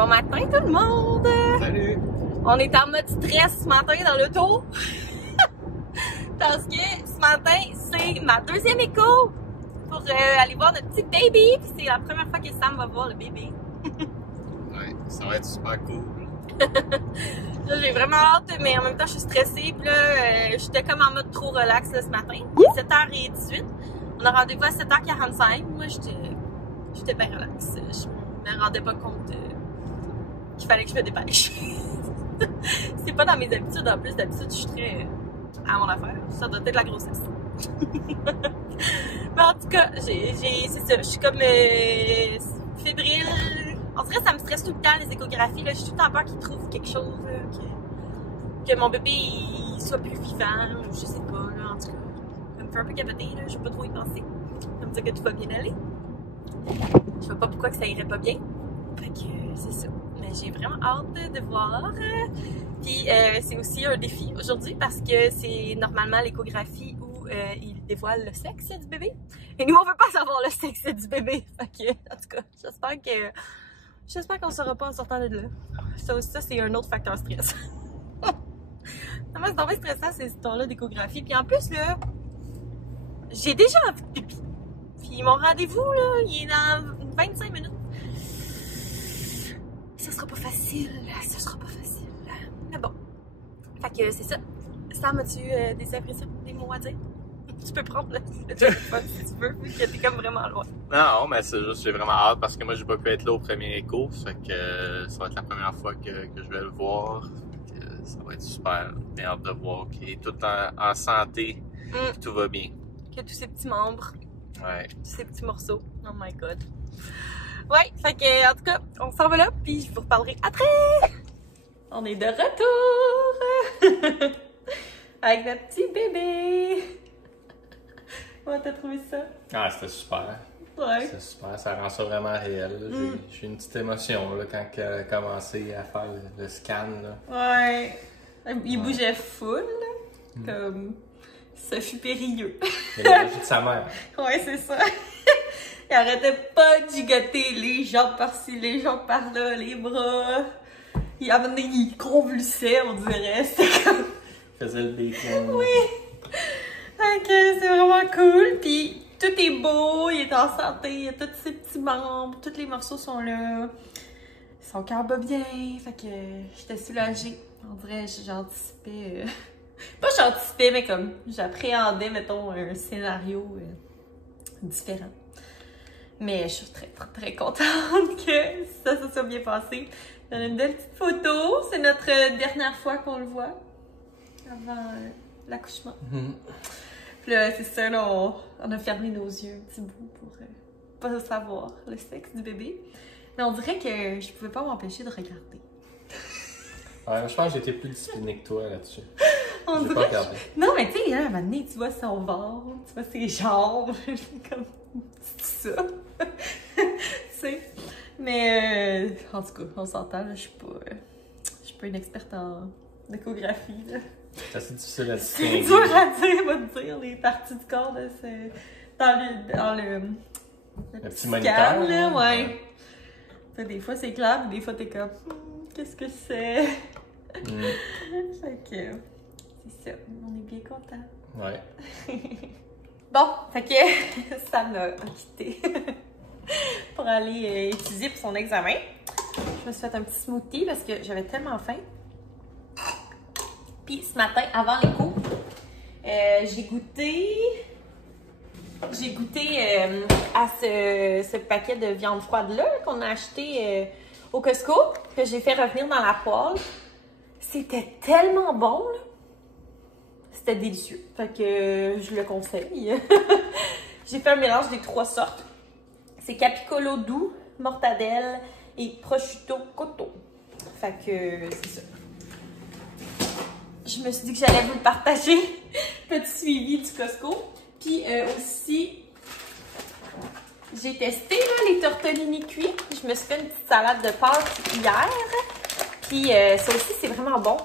Bon matin tout le monde! Salut! On est en mode stress ce matin dans l'auto. Parce que ce matin, c'est ma deuxième écho pour aller voir notre petit baby. Puis c'est la première fois que Sam va voir le bébé. Ouais, ça va être super cool. Là, j'ai vraiment hâte, mais en même temps, je suis stressée. Puis là, j'étais comme en mode trop relax là, ce matin. Il est 7h18. On a rendez-vous à 7h45. Moi, j'étais bien relax. Je me rendais pas compte qu'il fallait que je me dépêche. C'est pas dans mes habitudes. En plus, d'habitude, je suis très à mon affaire. Ça doit être la grossesse. Mais en tout cas, c'est ça. Je suis comme fébrile. On dirait que ça me stresse tout le temps, les échographies. Là. J'ai tout le temps peur qu'ils trouvent quelque chose. Là, que mon bébé il soit plus vivant. Ou je sais pas. Là, en tout cas, ça me fait un peu capoter. Là. Je sais pas trop y penser. Ça me dit que tout va bien aller. Je vois pas pourquoi que ça irait pas bien. Fait que c'est ça. Mais j'ai vraiment hâte de voir. Puis c'est aussi un défi aujourd'hui parce que c'est normalement l'échographie où il dévoile le sexe du bébé. Et nous, on veut pas savoir le sexe du bébé. Fait que, en tout cas, j'espère qu'on saura pas en sortant de là. Ça c'est un autre facteur stress. C'est tombé stressant ces histoires-là d'échographie. Puis en plus, là, j'ai déjà envie de pipi. Puis mon rendez-vous, là, il est dans 25 minutes. Ça sera pas facile. Mais bon. Fait que c'est ça. Sam, as-tu des impressions, des mots à dire? Tu peux prendre le téléphone si tu veux, vu que t'es comme vraiment loin. Non, mais c'est juste, j'ai vraiment hâte parce que moi, j'ai pas pu être là au premier écho. Fait que ça va être la première fois que je vais le voir. Fait que ça va être super. J'ai hâte de voir qu'il est tout en santé. Que tout va bien. Que tous ces petits membres. Ouais. Tous ces petits morceaux. Oh my god. Ouais, fait que, en tout cas, on s'en va là, puis je vous reparlerai après! On est de retour! Avec notre petit bébé! Comment t'as trouvé ça? Ah, c'était super. Ouais. C'était super, ça rend ça vraiment réel. J'ai une petite émotion là, quand elle a commencé à faire le scan. Là. Ouais. Il bougeait full, là. Comme. Ça fut périlleux. L'énergie de sa mère. Ouais, c'est ça. Il arrêtait pas de gigoter les jambes par-ci, les jambes par-là, les bras. Il convulsait, on dirait. C'était comme. Il faisait le bacon. Oui. Donc, c'est vraiment cool. Puis, tout est beau, il est en santé, il y a tous ses petits membres, tous les morceaux sont là. Son cœur bat bien. Fait que j'étais soulagée. On dirait j'anticipais. Pas j'anticipais, mais comme j'appréhendais, mettons, un scénario différent. Mais je suis très, très, très contente que ça soit bien passé. On a une belle petite photo. C'est notre dernière fois qu'on le voit avant l'accouchement. Puis là, c'est ça, là, on a fermé nos yeux un petit bout pour pas savoir le sexe du bébé. Mais on dirait que je pouvais pas m'empêcher de regarder. Ouais, je pense que j'étais plus disciplinée que toi là-dessus. On J'ai dirait pas regardé. Non, mais tu sais, à un moment donné, tu vois son ventre, tu vois ses jambes, comme c'est ça. Tu sais. Mais en tout cas, on s'entend, là, je suis pas une experte en échographie, là. C'est assez difficile à C'est distinguer. dur à dire, va te dire, les parties du corps, là, c'est dans le petit scan, moniteur. là, ouais. T'sais, des fois, c'est clair, puis des fois, t'es comme, qu'est-ce que c'est? Fait que, c'est ça, on est bien contents. Ouais. Bon, fait que ça m'a quitté pour aller étudier pour son examen. Je me suis fait un petit smoothie parce que j'avais tellement faim. Puis ce matin, avant les cours, j'ai goûté à ce paquet de viande froide-là qu'on a acheté au Costco, que j'ai fait revenir dans la poêle. C'était tellement bon, là. C'était délicieux. Fait que je le conseille. J'ai fait un mélange des 3 sortes. C'est capicolo doux, mortadelle et prosciutto cotto. Fait que c'est ça. Je me suis dit que j'allais vous le partager. Petit suivi du Costco. Puis aussi, j'ai testé là, les tortellini cuits. Je me suis fait une petite salade de pâtes hier. Puis ça aussi, c'est vraiment bon.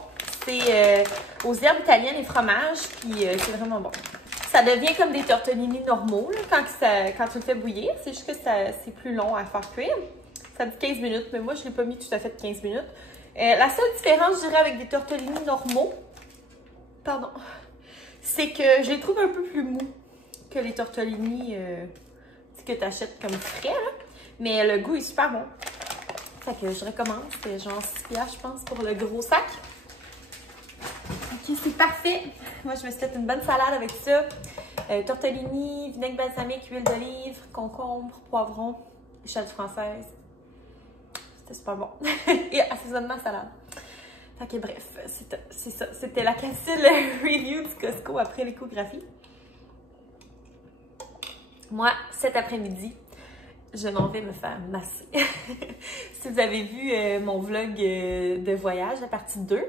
C'est aux herbes italiennes et fromages. Puis c'est vraiment bon. Ça devient comme des tortellini normaux là, quand tu le fais bouillir. C'est juste que c'est plus long à faire cuire. Ça dit 15 minutes, mais moi, je ne l'ai pas mis tout à fait 15 minutes. La seule différence, je dirais, avec des tortellini normaux, pardon, c'est que je les trouve un peu plus mous que les tortellini que tu achètes comme frais, là. Mais le goût est super bon. Fait que je recommande. C'est genre 6$, je pense, pour le gros sac. Ok, c'est parfait. Moi, je me suis fait une bonne salade avec ça. Tortellini, vinaigre balsamique, huile d'olive, concombre, poivron, échalote française. C'était super bon. Et assaisonnement salade. Fait que bref, c'est ça. C'était la capsule review du Costco après l'échographie. Moi, cet après-midi, je m'en vais me faire masser. Si vous avez vu mon vlog de voyage, la partie 2,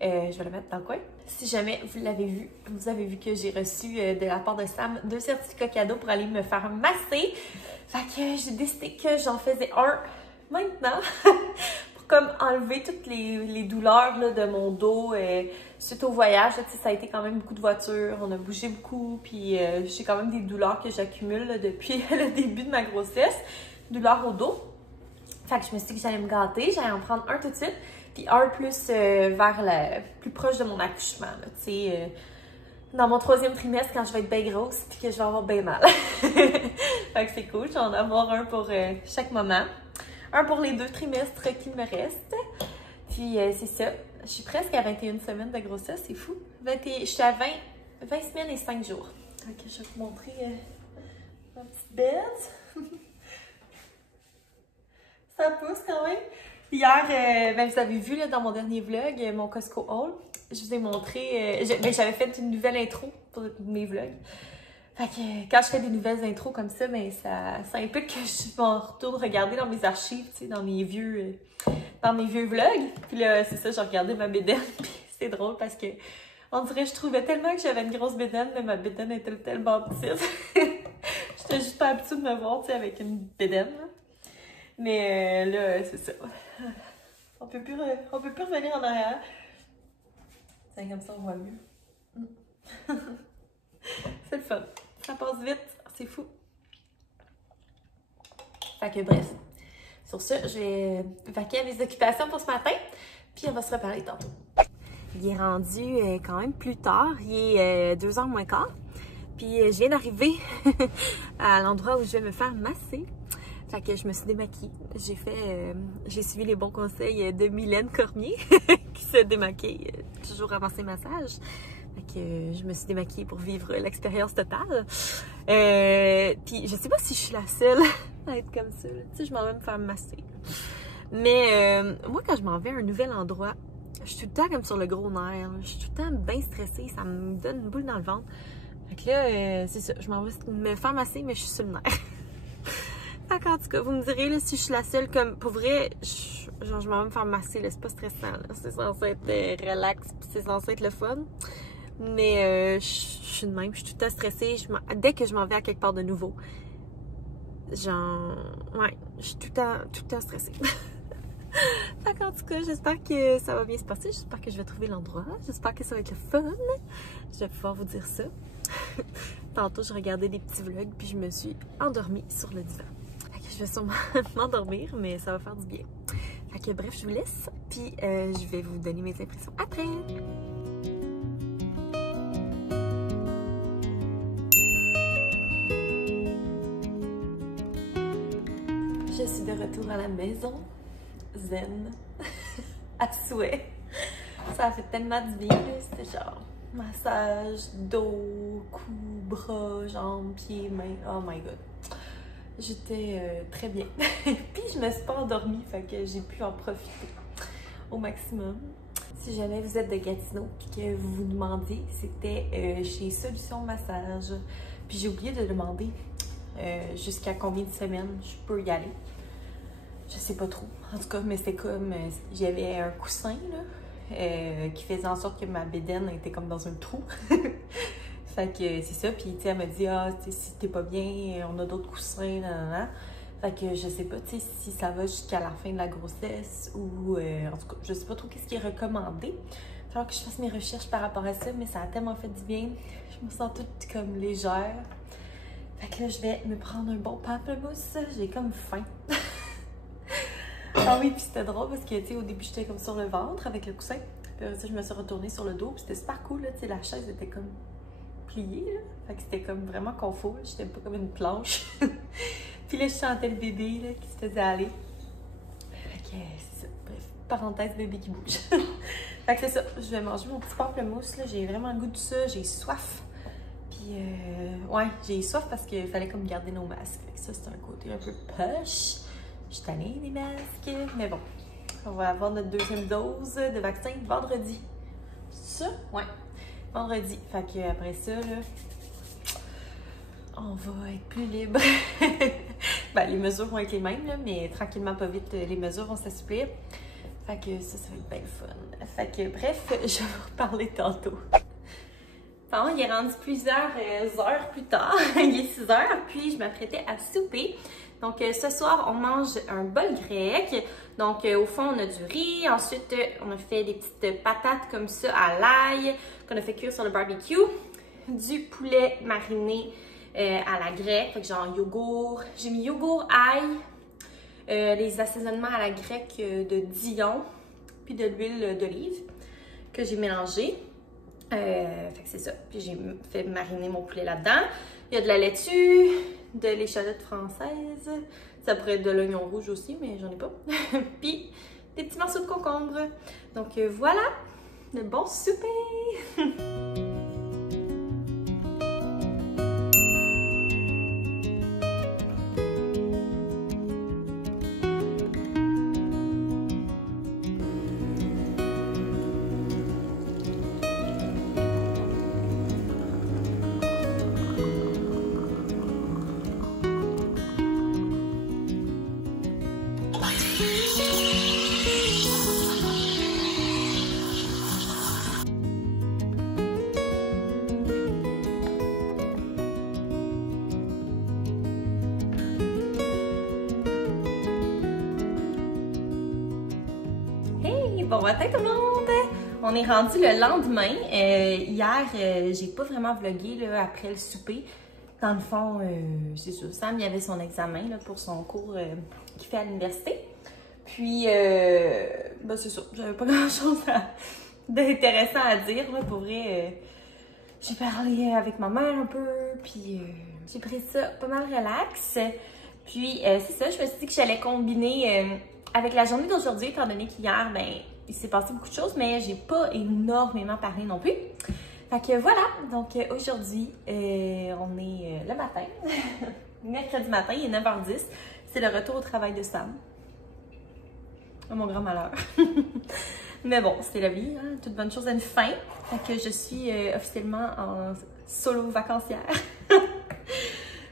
je vais le mettre dans le coin. Si jamais vous l'avez vu, vous avez vu que j'ai reçu de la part de Sam 2 certificats cadeaux pour aller me faire masser. Fait que j'ai décidé que j'en faisais un maintenant pour comme enlever toutes les douleurs là, de mon dos suite au voyage. Là, ça a été quand même beaucoup de voitures, on a bougé beaucoup, puis j'ai quand même des douleurs que j'accumule depuis le début de ma grossesse, douleurs au dos. Fait que je me suis dit que j'allais me gâter, j'allais en prendre un tout de suite, puis un plus plus proche de mon accouchement. Tu sais, dans mon 3e trimestre, quand je vais être bien grosse, puis que je vais avoir bien mal. Fait que c'est cool, je vais en avoir un pour chaque moment. Un pour les 2 trimestres qui me restent. Puis c'est ça. Je suis presque à 21 semaines de grossesse, c'est fou. Je suis à 20 semaines et 5 jours. Ok, je vais vous montrer ma petite bête. Ça pousse quand même. Hier, vous avez vu là, dans mon dernier vlog, mon Costco haul, je vous ai montré, j'avais fait une nouvelle intro pour mes vlogs. Fait que quand je fais des nouvelles intros comme ça, ben ça implique que je m'en retourne regarder dans mes archives, tu sais, dans mes vieux vlogs. Puis là, c'est ça, j'ai regardé ma bédaine, puis c'est drôle parce que on dirait que je trouvais tellement que j'avais une grosse bédaine, mais ma bédaine était tellement petite. J'étais juste pas habituée de me voir, tu sais, avec une bédaine. Là. Mais là, c'est ça. On peut plus revenir en arrière. C'est comme ça, on voit mieux. C'est le fun. Ça passe vite, c'est fou. Fait que bref. Sur ce, je vais vaquer à mes occupations pour ce matin, puis on va se reparler tantôt. Il est rendu quand même plus tard, il est 2h moins quart, puis je viens d'arriver à l'endroit où je vais me faire masser. Fait que je me suis démaquillée. J'ai suivi les bons conseils de Mylène Cormier, qui se démaquille toujours avant ses massages. Fait que je me suis démaquillée pour vivre l'expérience totale. Puis je sais pas si je suis la seule à être comme ça. Tu sais, je m'en vais me faire masser. Mais moi, quand je m'en vais à un nouvel endroit, je suis tout le temps comme sur le gros nerf. Je suis tout le temps bien stressée. Ça me donne une boule dans le ventre. Fait que là, c'est ça. Je m'en vais me faire masser, mais je suis sur le nerf. Fait qu'en tout cas, vous me direz là, si je suis la seule, comme pour vrai, je m'en vais me faire masser. C'est pas stressant. C'est censé être relax, puis c'est censé être le fun. Mais je suis de même, je suis tout le temps stressée. Dès que je m'en vais à quelque part de nouveau, ouais, je suis tout le temps stressée. Fait qu'en tout cas, j'espère que ça va bien se passer. J'espère que je vais trouver l'endroit. J'espère que ça va être le fun. Je vais pouvoir vous dire ça. Tantôt, je regardais des petits vlogs, puis je me suis endormie sur le divan. Fait que je vais sûrement m'endormir, mais ça va faire du bien. Fait que bref, je vous laisse, puis je vais vous donner mes impressions après. Je suis de retour à la maison, zen, à souhait. Ça a fait tellement du bien, c'était genre massage, dos, cou, bras, jambes, pieds, mains, oh my god. J'étais très bien. Puis je me suis pas endormie, fait que j'ai pu en profiter au maximum. Si jamais vous êtes de Gatineau et que vous vous demandiez, c'était chez Solutions Massage. Puis j'ai oublié de demander jusqu'à combien de semaines je peux y aller. Je sais pas trop. En tout cas, mais c'était comme... j'avais un coussin, là, qui faisait en sorte que ma bédaine était comme dans un trou. Fait que c'est ça. Puis, tu sais, elle m'a dit, ah, tu sais, si t'es pas bien, on a d'autres coussins, nanana. Fait que je sais pas, tu sais, si ça va jusqu'à la fin de la grossesse ou... en tout cas, je sais pas trop qu'est-ce qui est recommandé. Il va falloir que je fasse mes recherches par rapport à ça, mais ça a tellement fait du bien. Je me sens toute comme légère. Fait que là, je vais me prendre un bon pamplemousse. J'ai comme faim. Ah oui, puis c'était drôle parce que, tu sais, au début, j'étais comme sur le ventre avec le coussin. Puis après ça, je me suis retournée sur le dos, puis c'était super cool, là. Tu sais, la chaise était comme pliée, là. Fait que c'était comme vraiment confort. J'étais pas comme une planche. Puis là, je chantais le bébé, là, qui se faisait aller. Fait que c'est ça. Bref, parenthèse, bébé qui bouge. Fait que c'est ça. Je vais manger mon petit pamplemousse, là. J'ai vraiment le goût de ça. J'ai soif. Puis, ouais, j'ai soif parce qu'il fallait comme garder nos masques. Fait que ça, c'est un côté un peu poche. Je suis tannée des masques. Mais bon, on va avoir notre deuxième dose de vaccin vendredi. C'est ça? Ouais. Vendredi. Fait que après ça, là, on va être plus libre. Ben, les mesures vont être les mêmes, là, mais tranquillement, pas vite, les mesures vont s'assouplir. Fait que ça va être bien fun. Fait que bref, je vais vous reparler tantôt. Bon, il est rendu plusieurs heures plus tard. Il est 6 heures, puis je m'apprêtais à souper. Donc, ce soir, on mange un bol grec. Donc, au fond, on a du riz. Ensuite, on a fait des petites patates comme ça à l'ail qu'on a fait cuire sur le barbecue. Du poulet mariné à la grecque, fait que genre yogourt. J'ai mis yogourt, ail, les assaisonnements à la grecque de Dijon, puis de l'huile d'olive que j'ai mélangé. Fait que c'est ça. Puis j'ai fait mariner mon poulet là-dedans. Il y a de la laitue, de l'échalote française. Ça pourrait être de l'oignon rouge aussi, mais j'en ai pas. Puis des petits morceaux de concombre. Donc voilà, le bon souper! Bon matin tout le monde! On est rendu le lendemain. Hier, j'ai pas vraiment vlogué là, après le souper. Dans le fond, c'est sûr, Sam il avait son examen là, pour son cours qu'il fait à l'université. Puis, ben, c'est sûr, j'avais pas grand-chose d'intéressant à dire. Là, pour vrai, j'ai parlé avec ma mère un peu, puis j'ai pris ça pas mal relax. Puis, c'est ça, je me suis dit que j'allais combiner avec la journée d'aujourd'hui, étant donné qu'hier, ben, il s'est passé beaucoup de choses, mais j'ai pas énormément parlé non plus. Fait que voilà, donc aujourd'hui, on est le matin, mercredi matin, il est 9h10. C'est le retour au travail de Sam. Oh, mon grand malheur. Mais bon, c'est la vie, hein? Toute bonne chose a une fin. Fait que je suis officiellement en solo vacancière.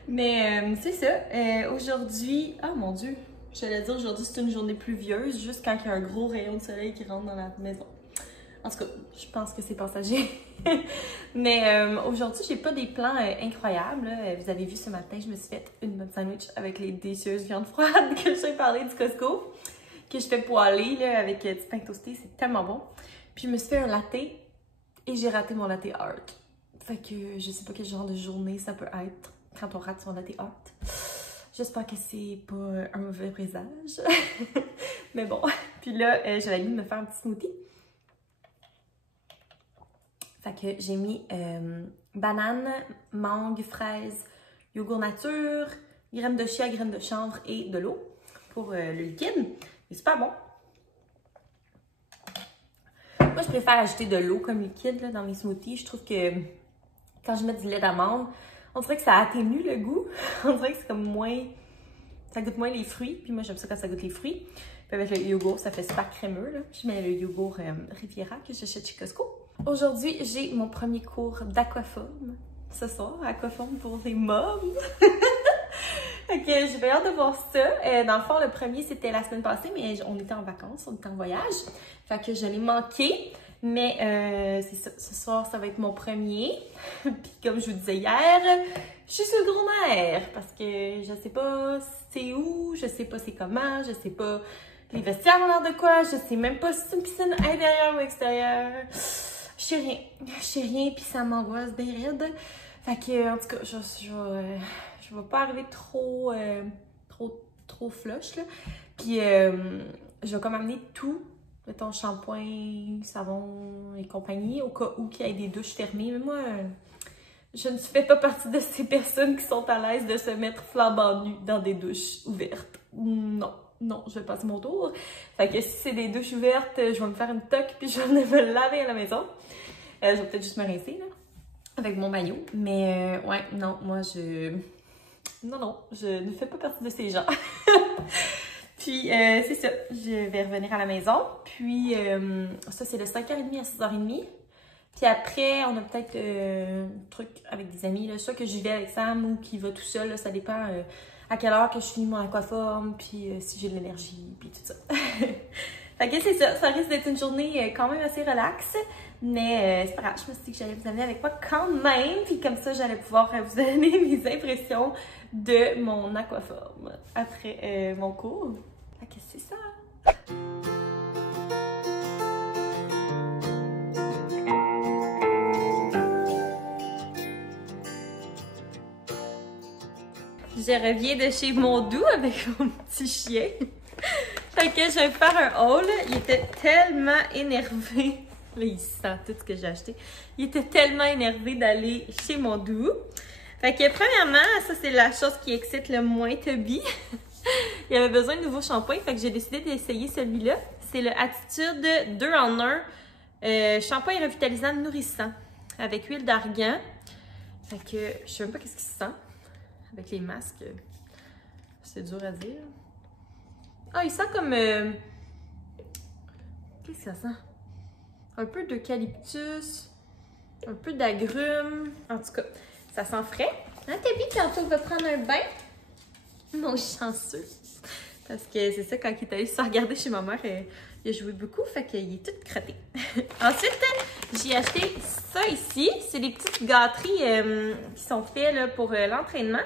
Mais c'est ça, aujourd'hui, oh mon Dieu, j'allais dire aujourd'hui c'est une journée pluvieuse, juste quand il y a un gros rayon de soleil qui rentre dans la maison. En tout cas, je pense que c'est passager. Mais aujourd'hui, j'ai pas des plans incroyables. Vous avez vu ce matin, je me suis fait une bonne sandwich avec les délicieuses viandes froides que je t'ai parlé du Costco, que je fais poêler là, avec du pain toasté, c'est tellement bon. Puis je me suis fait un latte et j'ai raté mon latte art. Fait que je sais pas quel genre de journée ça peut être quand on rate son latte art. J'espère que c'est pas un mauvais présage. Mais bon. Puis là, j'avais mis de me faire un petit smoothie. Fait que j'ai mis banane, mangue, fraise, yogourt nature, graines de chia, graines de chanvre et de l'eau pour le liquide. C'est super bon. Moi, je préfère ajouter de l'eau comme liquide là, dans mes smoothies. Je trouve que quand je mets du lait d'amande, on dirait que ça atténue le goût. On dirait que c'est comme moins... Ça goûte moins les fruits. Puis moi, j'aime ça quand ça goûte les fruits. Puis avec le yogourt, ça fait super crémeux. Là. Je mets le yogourt Riviera que j'achète chez Costco. Aujourd'hui, j'ai mon premier cours d'aquaforme. Ce soir, aquaforme pour les mômes. Ok, j'ai bien hâte de voir ça. Dans le fond, le premier, c'était la semaine passée, mais on était en vacances, on était en voyage. Fait que je l'ai manqué. Mais c'est ça, ce soir, ça va être mon premier. Puis comme je vous disais hier, je suis sur le gros nerf parce que je sais pas c'est où, je sais pas c'est comment, je sais pas les vestiaires ont l'air de quoi, je sais même pas si c'est une piscine intérieure ou extérieure. Je sais rien. Je sais rien, puis ça m'angoisse bien raide. Fait que, en tout cas, je vais pas arriver trop flush, là. Puis, je vais comme amener tout, mettons shampoing, savon et compagnie, au cas où il y ait des douches fermées. Mais moi, je ne fais pas partie de ces personnes qui sont à l'aise de se mettre flambant nu dans des douches ouvertes. Non, non, je vais passer mon tour. Fait que si c'est des douches ouvertes, je vais me faire une toque puis je vais me laver à la maison. Je vais peut-être juste me rincer, là, avec mon maillot. Mais ouais, non, moi, non, je ne fais pas partie de ces gens. Puis, c'est ça, je vais revenir à la maison. Puis, ça, c'est de 5h30 à 6h30. Puis après, on a peut-être un truc avec des amis, là, soit que j'y vais avec Sam ou qui va tout seul, là, ça dépend à quelle heure que je finis mon aquaforme, puis si j'ai de l'énergie, puis tout ça. Fait que c'est ça, ça risque d'être une journée quand même assez relax, mais c'est pas grave, je me suis dit que j'allais vous amener avec moi quand même, puis comme ça, j'allais pouvoir vous donner mes impressions de mon aquaforme après mon cours. Fait que c'est ça! Je reviens de chez Mondou avec mon petit chien. Fait que je vais faire un haul. Il était tellement énervé. Là, il sent tout ce que j'ai acheté. Il était tellement énervé d'aller chez Mondou. Fait que premièrement, ça c'est la chose qui excite le moins Toby. Il avait besoin de nouveaux shampoings. Fait que j'ai décidé d'essayer celui-là. C'est le Attitude 2 en 1. Shampoing revitalisant nourrissant. Avec huile d'argan. Fait que je sais même pas qu'est-ce qui se sent. Avec les masques, c'est dur à dire. Ah, il sent comme... Qu'est-ce que ça sent? Un peu d'eucalyptus, un peu d'agrumes. En tout cas, ça sent frais. Hein, Toby, tantôt, va prendre un bain? Mon chanceux. Parce que c'est ça, quand il est allé se regarder chez ma mère, il a joué beaucoup, fait qu'il est tout crotté. Ensuite, j'ai acheté ça ici. C'est des petites gâteries qui sont faites là, pour l'entraînement.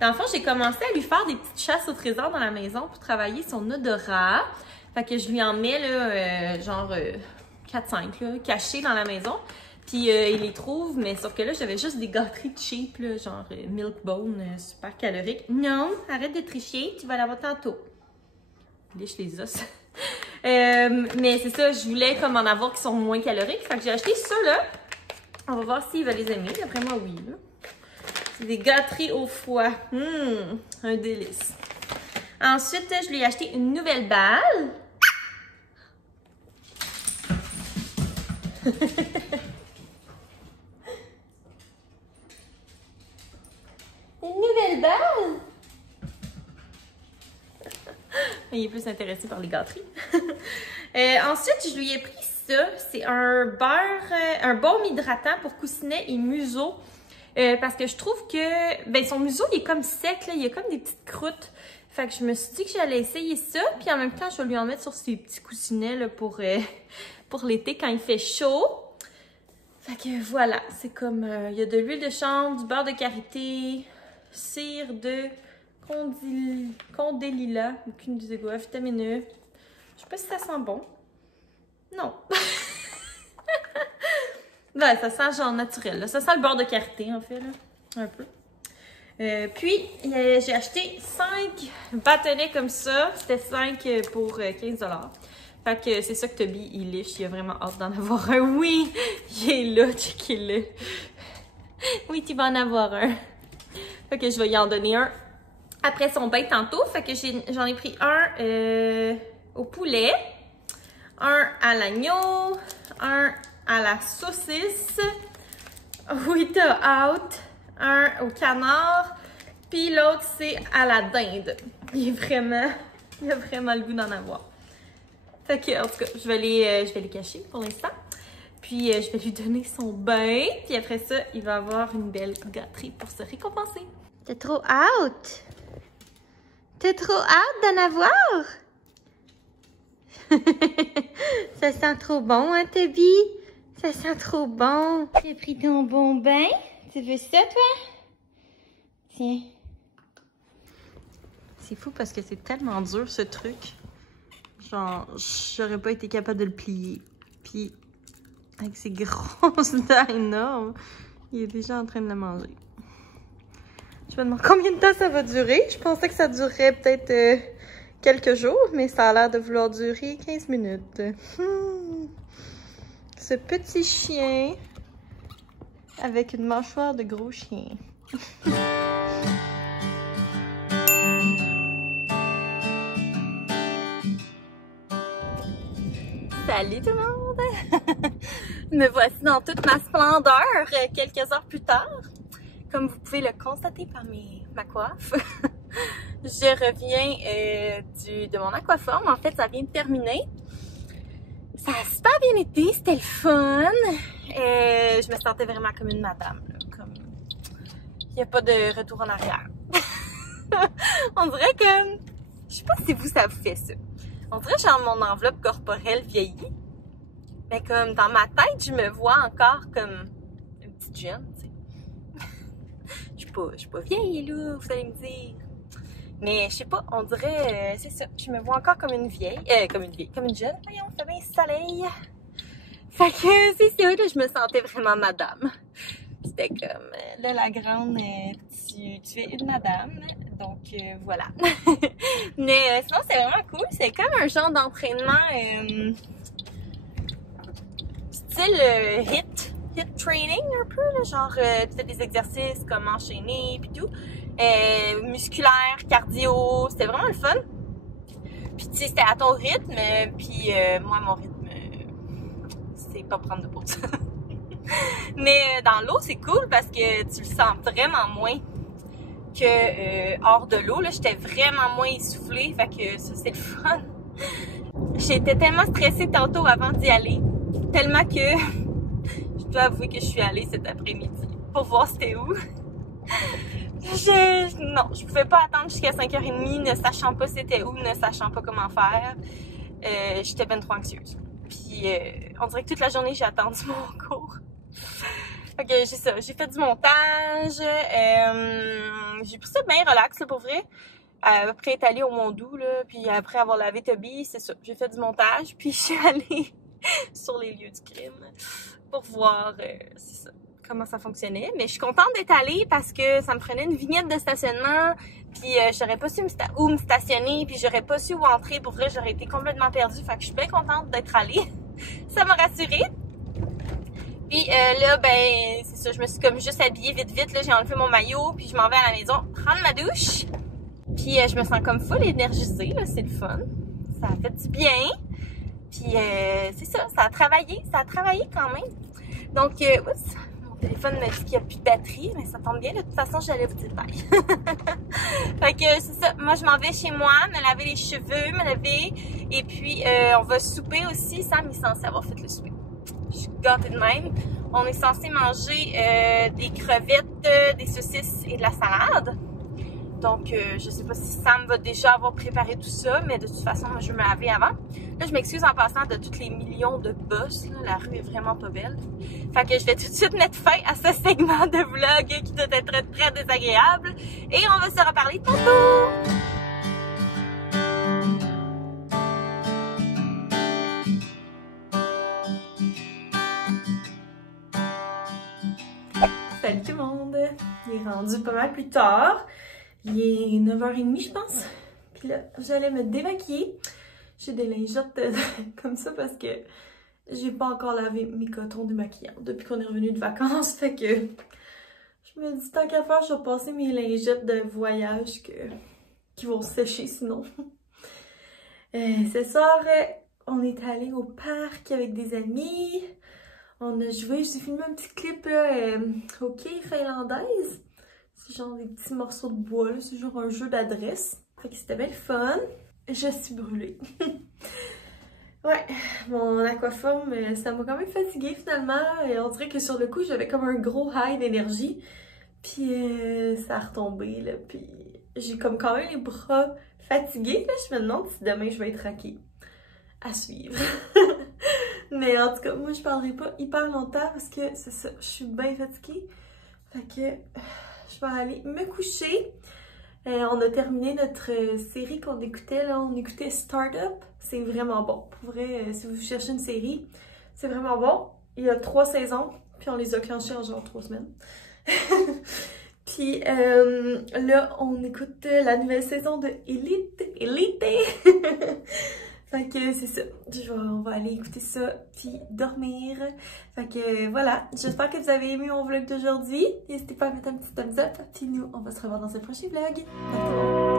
Dans le fond, j'ai commencé à lui faire des petites chasses au trésor dans la maison pour travailler son odorat. Fait que je lui en mets là, genre 4-5 cachés dans la maison. Puis il les trouve, mais sauf que là, j'avais juste des gâteries cheap, là, genre Milkbone, super calorique. Non, arrête de tricher, tu vas l'avoir tantôt. Liche les os. Mais c'est ça, je voulais comme en avoir qui sont moins caloriques. Fait que j'ai acheté ça là. On va voir s'il va les aimer. D'après moi, oui. Là. C'est des gâteries au foie. Un délice. Ensuite, je lui ai acheté une nouvelle balle. Une nouvelle balle? Il est plus intéressé par les gâteries. Ensuite, je lui ai pris ça. C'est un baume hydratant pour coussinet et museau. Parce que je trouve que ben, son museau, il est comme sec, là, il y a comme des petites croûtes. Fait que je me suis dit que j'allais essayer ça. Puis en même temps, je vais lui en mettre sur ses petits coussinets là, pour l'été quand il fait chaud. Fait que voilà, c'est comme, il y a de l'huile de chanvre, du beurre de karité, cire de condélila, aucune des égouts, vitamine E. Je sais pas si ça sent bon. Non. Ben, ça sent genre naturel. Là. Ça sent le beurre de karité, en fait, là. Un peu. Puis, j'ai acheté 5 bâtonnets comme ça. C'était 5 pour 15 $. Fait que c'est ça que Toby, il liche. Il a vraiment hâte d'en avoir un. Oui! Il est là, checkez-le. Oui, tu vas en avoir un. Fait que je vais y en donner un après son bain tantôt. Fait que j'en ai pris un au poulet, un à l'agneau, un à la saucisse, with out, un au canard, puis l'autre c'est à la dinde. Il a vraiment le goût d'en avoir. Fait que, en tout cas, je vais les cacher pour l'instant. Puis je vais lui donner son bain, puis après ça, il va avoir une belle gâterie pour se récompenser. T'es trop out? T'es trop out d'en avoir? Ça sent trop bon, hein, Toby? Ça sent trop bon. Tu as pris ton bon bain? Tu veux ça, toi? Tiens. C'est fou parce que c'est tellement dur, ce truc. Genre, j'aurais pas été capable de le plier. Puis, avec ses grosses dents énormes, il est déjà en train de le manger. Je me demande combien de temps ça va durer. Je pensais que ça durerait peut-être quelques jours, mais ça a l'air de vouloir durer 15 minutes. Ce petit chien avec une mâchoire de gros chien. Salut tout le monde! Me voici dans toute ma splendeur quelques heures plus tard. Comme vous pouvez le constater par ma coiffe. Je reviens de mon aquaforme. En fait, ça vient de terminer. Ça a super bien été, c'était le fun. Je me sentais vraiment comme une madame. Là, comme... Il n'y a pas de retour en arrière. On dirait que... Je sais pas si vous, ça vous fait ça. On dirait que genre mon enveloppe corporelle vieillit. Mais comme dans ma tête, je me vois encore comme une petite jeune, tu sais. Je suis pas vieille, là, vous allez me dire. Mais je sais pas, on dirait, c'est ça, je me vois encore comme une vieille, comme une jeune. Voyons, ça fait bien soleil. Fait que c'est ça, là, je me sentais vraiment madame. C'était comme, là, la grande, tu es une madame, donc voilà. Mais sinon, c'est vraiment cool, c'est comme un genre d'entraînement style HIIT training un peu, là, genre tu fais des exercices comme enchaîner puis tout. Musculaire, cardio, c'était vraiment le fun. Puis tu sais, c'était à ton rythme, puis moi mon rythme, c'est pas prendre de pause. Mais dans l'eau, c'est cool parce que tu le sens vraiment moins que hors de l'eau. Là, j'étais vraiment moins essoufflée, fait que ça, c'est le fun. J'étais tellement stressée tantôt avant d'y aller, tellement que je dois avouer que je suis allée cet après-midi pour voir c'était où. Non, je pouvais pas attendre jusqu'à 5h30, ne sachant pas c'était où, ne sachant pas comment faire. J'étais ben trop anxieuse. Puis on dirait que toute la journée j'ai attendu mon cours. Fait que j'ai ça, j'ai fait du montage. J'ai pris ça bien relax là, pour vrai. Après être allée au Mondou, là, puis après avoir lavé Toby, c'est ça. J'ai fait du montage, puis je suis allée sur les lieux du crime pour voir c'est ça, comment ça fonctionnait. Mais je suis contente d'être allée parce que ça me prenait une vignette de stationnement, puis j'aurais pas su où me stationner, puis j'aurais pas su où entrer. Pour vrai, j'aurais été complètement perdue. Fait que je suis bien contente d'être allée. Ça m'a rassurée. Puis là, ben, c'est ça, je me suis comme juste habillée vite, là, j'ai enlevé mon maillot, puis je m'en vais à la maison prendre ma douche. Puis je me sens comme full énergisée, là, c'est le fun. Ça a fait du bien. Puis c'est ça, ça a travaillé quand même. Donc, oups, mon téléphone me dit qu'il n'y a plus de batterie, mais ça tombe bien, de toute façon, j'allais vous dire bye. Fait que c'est ça, moi je m'en vais chez moi, me laver les cheveux, me laver, et puis on va souper aussi. Sam est censé avoir fait le souper. Je suis gâtée de même. On est censé manger des crevettes, des saucisses et de la salade. Donc, je sais pas si Sam va déjà avoir préparé tout ça, mais de toute façon, moi, je vais me laver avant. Là, je m'excuse en passant de tous les millions de bosses. Là, la rue est vraiment pas belle. Fait que je vais tout de suite mettre fin à ce segment de vlog qui doit être très, très désagréable. Et on va se reparler tantôt! Salut tout le monde! Il est rendu pas mal plus tard. Il est 9h30, je pense. Puis là, j'allais me démaquiller. J'ai des lingettes comme ça parce que j'ai pas encore lavé mes cotons démaquillants depuis qu'on est revenu de vacances. Fait que je me dis, tant qu'à faire, je vais passer mes lingettes de voyage qui vont sécher sinon. Ce soir, on est allé au parc avec des amis. On a joué, j'ai filmé un petit clip là, au quai finlandaise. C'est genre des petits morceaux de bois, c'est genre un jeu d'adresse. Fait que c'était bien le fun. Je suis brûlée. Ouais, mon aquaforme, ça m'a quand même fatiguée finalement. Et on dirait que sur le coup, j'avais comme un gros high d'énergie. Puis ça a retombé, là. Puis j'ai comme quand même les bras fatigués. Là, je me demande si demain je vais être raquée. À suivre. Mais en tout cas, moi je parlerai pas hyper longtemps parce que c'est ça, je suis bien fatiguée. Fait que je vais aller me coucher. On a terminé notre série qu'on écoutait, là. On écoutait Startup. C'est vraiment bon. Pour vrai, si vous cherchez une série, c'est vraiment bon. Il y a 3 saisons, puis on les a clenchées en genre 3 semaines. Puis là, on écoute la nouvelle saison de Elite. Fait que c'est ça. On va aller écouter ça puis dormir. Fait que voilà. J'espère que vous avez aimé mon vlog d'aujourd'hui. N'hésitez pas à mettre un petit thumbs up. Puis nous, on va se revoir dans un prochain vlog. Bye tout le monde.